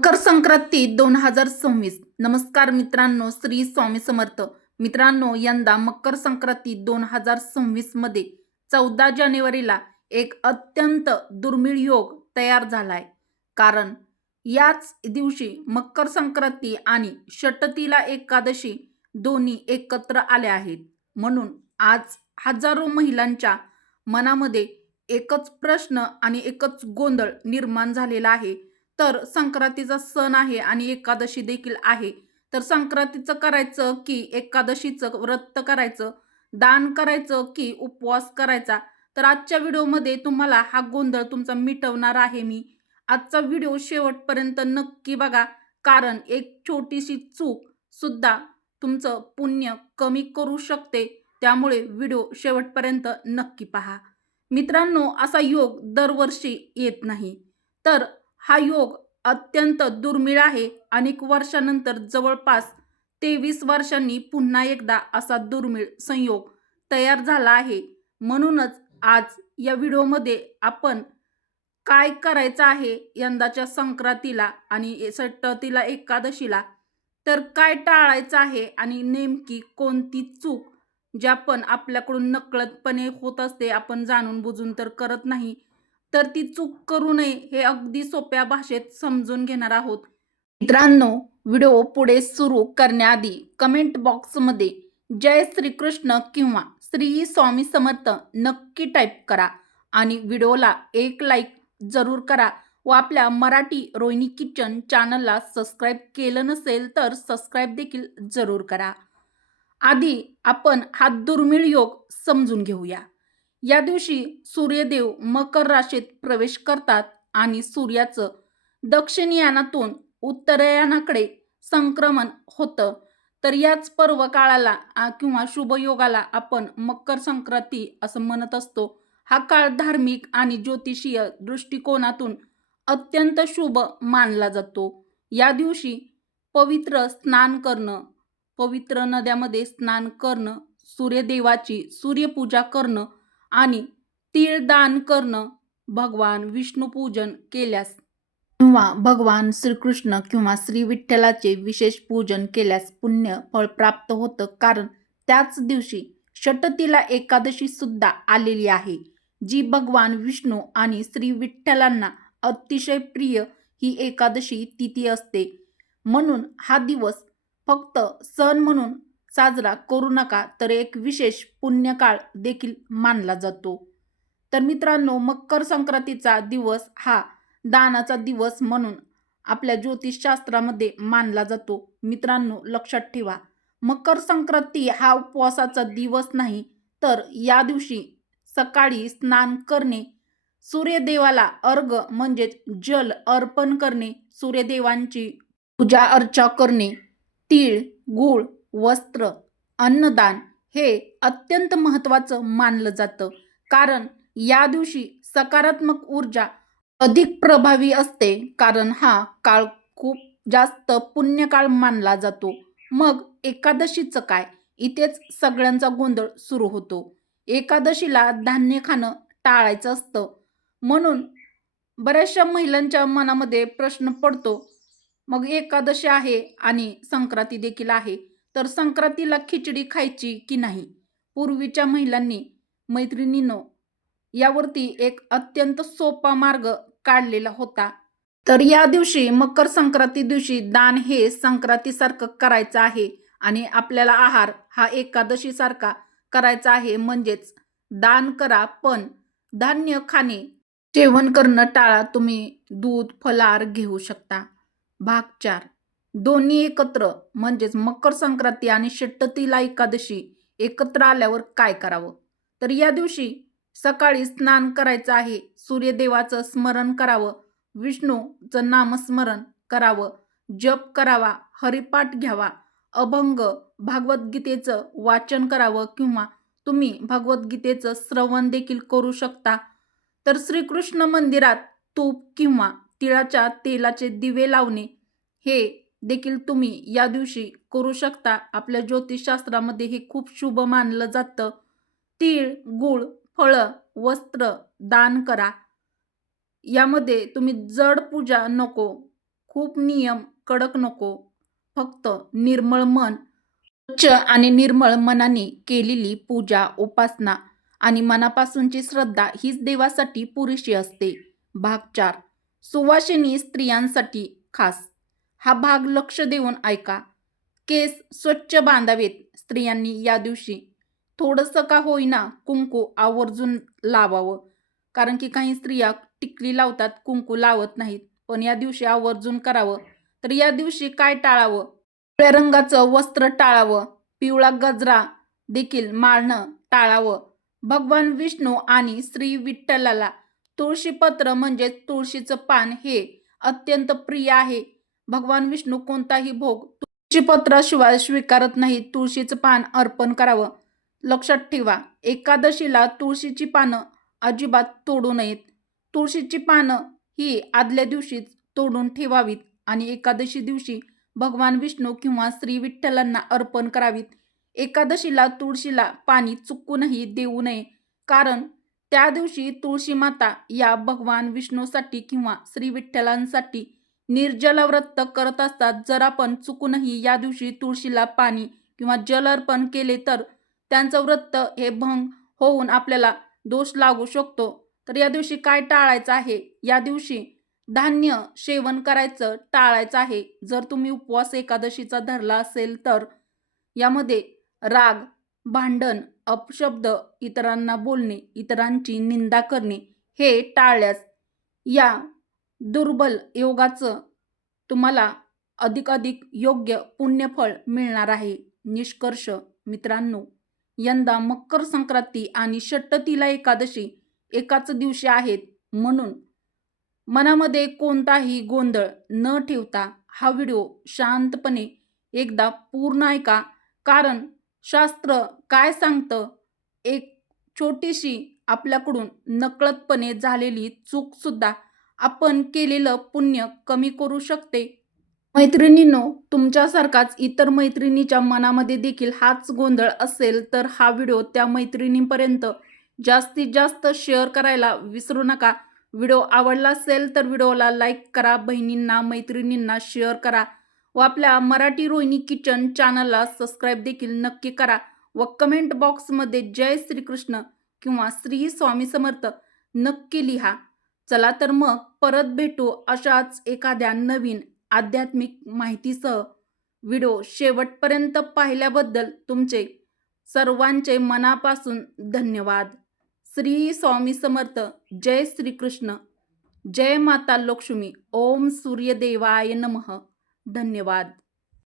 मकर संक्रांती 2026. नमस्कार मित्रांनो, श्री स्वामी समर्थ. मित्रांनो, यंदा मकर संक्रांती 2026 मध्ये 14 जानेवारीला एक अत्यंत दुर्मिळ योग तयार झालाय. कारण याच दिवशी मकर संक्रांती आणि षटतिला एकादशी दोन्ही एकत्र आल्या आहेत. म्हणून आज हजारो महिलांच्या मनामध्ये एकच प्रश्न आणि एकच गोंधळ निर्माण झालेला आहे. तर संक्रांतीचा सण आहे आणि एकादशी देखील आहे. तर संक्रांतीचं करायचं की एकादशीचं व्रत करायचं, दान करायचं की उपवास करायचा? तर आजच्या व्हिडिओमध्ये तुम्हाला हा गोंधळ तुमचा मिटवणार आहे मी. आजचा व्हिडिओ शेवटपर्यंत नक्की बघा, कारण एक छोटीशी चूक सुद्धा तुमचं पुण्य कमी करू शकते. त्यामुळे व्हिडिओ शेवटपर्यंत नक्की पहा. मित्रांनो, असा योग दरवर्षी येत नाही. तर हा योग अत्यंत दुर्मिळ आहे. अनेक वर्षानंतर जवळपास 23 वर्षांनी पुन्हा एकदा असा दुर्मिळ संयोग तयार झाला आहे. म्हणूनच आज या व्हिडिओमध्ये आपण काय करायचं आहे यंदाच्या संक्रांतीला आणि षटतिला एकादशीला, तर काय टाळायचं आहे आणि नेमकी कोणती चूक ज्या पण आपल्याकडून नकळतपणे होत असते, आपण जाणून बुजून तर करत नाही, तर ती चूक करू नये हे अगदी सोप्या भाषेत समजून घेणार आहोत. मित्रांनो, व्हिडिओ पुढे सुरू करण्याआधी कमेंट बॉक्समध्ये जय श्रीकृष्ण किंवा श्री स्वामी समर्थ नक्की टाईप करा आणि व्हिडिओला एक लाईक जरूर करा व आपल्या मराठी रोहिणी किचन चॅनलला सबस्क्राईब केलं नसेल तर सबस्क्राईब देखील जरूर करा. आधी आपण हा दुर्मिळ योग समजून घेऊया. या दिवशी सूर्यदेव मकर राशीत प्रवेश करतात आणि सूर्याचं दक्षिणयानातून उत्तरायणाकडे संक्रमण होतं. तर याच पर्व काळाला किंवा शुभयोगाला आपण मकर संक्रांती असं म्हणत असतो. हा काळ धार्मिक आणि ज्योतिषीय दृष्टिकोनातून अत्यंत शुभ मानला जातो. या दिवशी पवित्र स्नान करणं, पवित्र नद्यामध्ये स्नान करणं, सूर्यदेवाची सूर्यपूजा करणं आणि तीळ दान करणं, भगवान विष्णू पूजन केल्यास किंवा भगवान श्रीकृष्ण किंवा श्री विठ्ठलाचे विशेष पूजन केल्यास पुण्य फळ प्राप्त होतं. कारण त्याच दिवशी षटतिला एकादशी सुद्धा आलेली आहे, जी भगवान विष्णू आणि श्री विठ्ठलांना अतिशय प्रिय ही एकादशी तिथी असते. म्हणून हा दिवस फक्त सण म्हणून साजरा करू नका, तर एक विशेष पुण्यकाळ देखील मानला जातो. तर मित्रांनो, मकर संक्रांतीचा दिवस हा दानाचा दिवस म्हणून आपल्या ज्योतिषशास्त्रामध्ये मानला जातो. मित्रांनो, लक्षात ठेवा, मकर संक्रांती हा उपवासाचा दिवस नाही, तर या दिवशी सकाळी स्नान करणे, सूर्यदेवाला अर्घ्य म्हणजेच जल अर्पण करणे, सूर्यदेवांची पूजा अर्चा करणे, तीळ, गूळ, वस्त्र, अन्नदान हे अत्यंत महत्त्वाचं मानलं जातं. कारण या दिवशी सकारात्मक ऊर्जा अधिक प्रभावी असते. कारण हा काळ खूप जास्त पुण्यकाळ मानला जातो. मग एकादशीचं काय? इथेच सगळ्यांचा गोंधळ सुरू होतो. एकादशीला धान्य खाणं टाळायचं असतं. म्हणून बऱ्याचशा महिलांच्या मनामध्ये प्रश्न पडतो, मग एकादशी आहे आणि संक्रांती देखील आहे, तर संक्रांतीला खिचडी खायची की नाही? पूर्वीच्या महिलांनी, मैत्रिणींनो, यावरती एक अत्यंत सोपा मार्ग काढलेला होता. तर या दिवशी मकर संक्रांती दिवशी दान हे संक्रांतीसारखं करायचं आहे आणि आपल्याला आहार हा एकादशी सारखा करायचा आहे. म्हणजेच दान करा, पण धान्य खाणे, जेवण करणं टाळा. तुम्ही दूध फलाहार घेऊ शकता. भाग 4, दोन्ही एकत्र म्हणजेच मकर संक्रांती आणि षटतिला एकादशी एकत्र आल्यावर काय करावं? तर या दिवशी सकाळी स्नान करायचं आहे, सूर्यदेवाचं स्मरण करावं, विष्णूचं नामस्मरण करावं, जप करावा, हरिपाठ घ्यावा, अभंग भागवद्गीतेचं वाचन करावं किंवा तुम्ही भगवद्गीतेचं श्रवण देखील करू शकता. तर श्रीकृष्ण मंदिरात तूप किंवा तिळाच्या तेलाचे दिवे लावणे हे देखील तुम्ही या दिवशी करू शकता. आपल्या ज्योतिषशास्त्रामध्ये हे खूप शुभ मानलं जातं. तीळ, गूळ, फळं, वस्त्र दान करा. यामध्ये तुम्ही जड पूजा नको, खूप नियम कडक नको, फक्त निर्मळ मन, स्वच्छ आणि निर्मळ मनाने केलेली पूजा, उपासना आणि मनापासूनची श्रद्धा हीच देवासाठी पुरेशी असते. भाग 4. सुवासिनी स्त्रियांसाठी खास. हा भाग लक्ष देऊन ऐका. केस स्वच्छ बांधावेत. स्त्रियांनी या दिवशी थोडंसं का होईना कुंकू आवर्जून लावावं. कारण की काही स्त्रिया टिकली लावतात, कुंकू लावत नाहीत. पण या दिवशी आवर्जून करावं. तर या दिवशी काय टाळावं? पिवळ्या रंगाचं वस्त्र टाळावं. पिवळा गजरा देखील माळणं टाळावं. भगवान विष्णू आणि श्री विठ्ठलाला तुळशीपत्र म्हणजे तुळशीचं पान हे अत्यंत प्रिय आहे. भगवान विष्णू कोणताही भोग तुळशीपत्राशिवाय स्वीकारत नाही. तुळशीचं पान अर्पण करावं. लक्षात ठेवा, एकादशीला तुळशीची पानं अजिबात तोडू नयेत. तुळशीची पानं ही आदल्या दिवशीच तोडून ठेवावीत आणि एकादशी दिवशी भगवान विष्णू किंवा श्री विठ्ठलांना अर्पण करावीत. एकादशीला तुळशीला पाणी चुकूनही देऊ नये, कारण त्या दिवशी तुळशी माता या भगवान विष्णूसाठी किंवा श्री विठ्ठलांसाठी निर्जला व्रत करत असतात. जर आपण चुकूनही या दिवशी तुळशीला पाणी किंवा जल अर्पण केले तर त्यांचं व्रत हे भंग होऊन आपल्याला दोष लागू शकतो. तर या दिवशी काय टाळायचं आहे? या दिवशी धान्य सेवन करायचं टाळायचं आहे. जर तुम्ही उपवास एकादशीचा धरला असेल तर यामध्ये राग, भांडण, अपशब्द, इतरांना बोलणे, इतरांची निंदा करणे हे टाळल्यास या दुर्बल योगाचं तुम्हाला अधिकाधिक योग्य पुण्यफळ मिळणार आहे. निष्कर्ष मित्रांनो, यंदा मकर संक्रांती आणि षट्टिला एकादशी एकाच दिवशी आहेत. म्हणून मनामध्ये कोणताही गोंधळ न ठेवता हा व्हिडिओ शांतपणे एकदा पूर्ण ऐका. कारण शास्त्र काय सांगतं, एक छोटीशी आपल्याकडून नकळतपणे झालेली चूक सुद्धा आपण केलेलं पुण्य कमी करू शकते. मैत्रिणींनो, तुमच्यासारखाच इतर मैत्रिणीच्या मनामध्ये देखील हाच गोंधळ असेल तर हा व्हिडिओ त्या मैत्रिणींपर्यंत जास्तीत जास्त शेअर करायला विसरू नका. व्हिडिओ आवडला असेल तर व्हिडिओला लाईक करा, बहिणींना, मैत्रिणींना शेअर करा व आपल्या मराठी रोहिणी किचन चॅनलला सबस्क्राईब देखील नक्की करा व कमेंट बॉक्समध्ये जय श्रीकृष्ण किंवा श्री स्वामी समर्थ नक्की लिहा. चला तर मग परत भेटू अशाच एखाद्या नवीन आध्यात्मिक माहितीसह. व्हिडिओ शेवटपर्यंत पाहिल्याबद्दल तुमचे सर्वांचे मनापासून धन्यवाद. श्री स्वामी समर्थ. जय श्रीकृष्ण. जय माता लक्ष्मी. ओम सूर्यदेवाय नमः. धन्यवाद.